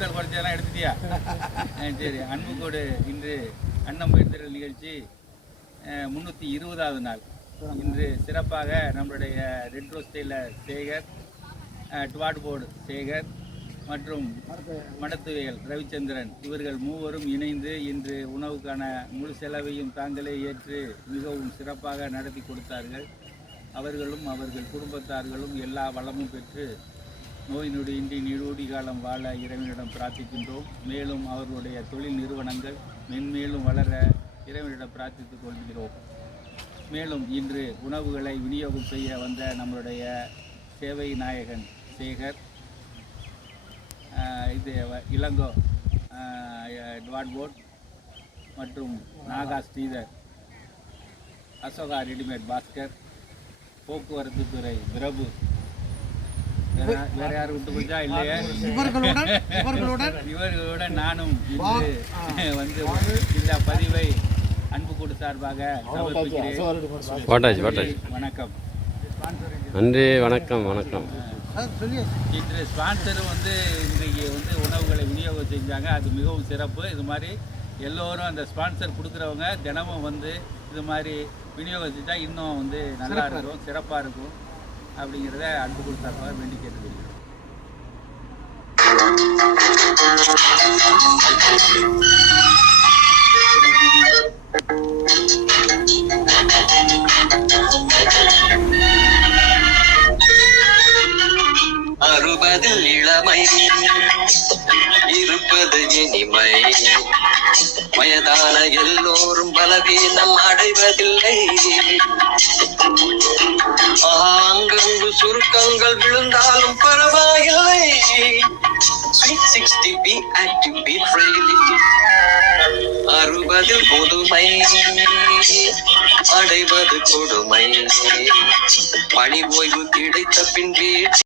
கூடுதல் குறைச்சதெல்லாம் எடுத்துட்டியா? சரி சரி. கோடு இன்று அன்னம் பயிர்த்தல் நிகழ்ச்சி முந்நூற்றி இருபதாவது நாள். இன்று சிறப்பாக நம்மளுடைய ரெட்ரோ ஸ்டைலில் சேகர் டுவாட் போர்டு சேகர் மற்றும் மடத்துவையல் ரவிச்சந்திரன் இவர்கள் மூவரும் இணைந்து இன்று உணவுக்கான முழு செலவையும் தாங்களே ஏற்று மிகவும் சிறப்பாக நடத்தி கொடுத்தார்கள். அவர்களும் அவர்கள் குடும்பத்தார்களும் எல்லா வளமும் பெற்று நோய் நொடியின்றி நீரோடி காலம் வாழ இறைவனிடம் பிரார்த்திக்கின்றோம். மேலும் அவர்களுடைய தொழில் நிறுவனங்கள் மென்மேலும் வளர இறைவனிடம் பிரார்த்தித்துக் கொள்கிறோம். மேலும் இன்று உணவுகளை விநியோகம் செய்ய வந்த நம்மளுடைய சேவை நாயகன் சேகர் இது வ- இளங்கோ ட்வாட்போர்ட் மற்றும் நாகா ஸ்ரீதர் அசோகா ரெடிமேட் பாஸ்கர் போக்குவரத்து துறை பிரபு வேற யாரும் விட்டு போச்சா? இல்லையா. இவர்களுடன் இவர்களுடன். இவர்களுடன் நானும் இன்று வந்து இந்த பதிவை அன்பு கூடு சார்பாக வணக்கம். நன்றி வணக்கம் வணக்கம். இன்று ஸ்பான்சரும் வந்து இன்றைக்கு வந்து உணவுகளை விநியோகம் செஞ்சாங்க. அது மிகவும் சிறப்பு. இது மாதிரி எல்லோரும் அந்த ஸ்பான்சர் கொடுக்குறவங்க தினமும் வந்து இது மாதிரி விநியோகம் செஞ்சால் இன்னும் வந்து நல்லா இருக்கும் சிறப்பாக இருக்கும். அப்படிங்கிறத அன்பு கொடுத்தாப்பாக வேண்டி கேட்டுக்கிறேன். அறுபதில் இளமை. இருப்பது இனிமை. வயதான எல்லோரும் பலவீனம் அடைவதில்லை. ஆங்கங்கு சுருக்கங்கள் விழுந்தாலும் பரவாயில்லை. Sweet sixty be active be freely அறுபதில் புதுமை. அடைவது கொடுமை. பணி ஓய்வு கிடைத்த பின் வீட்டில்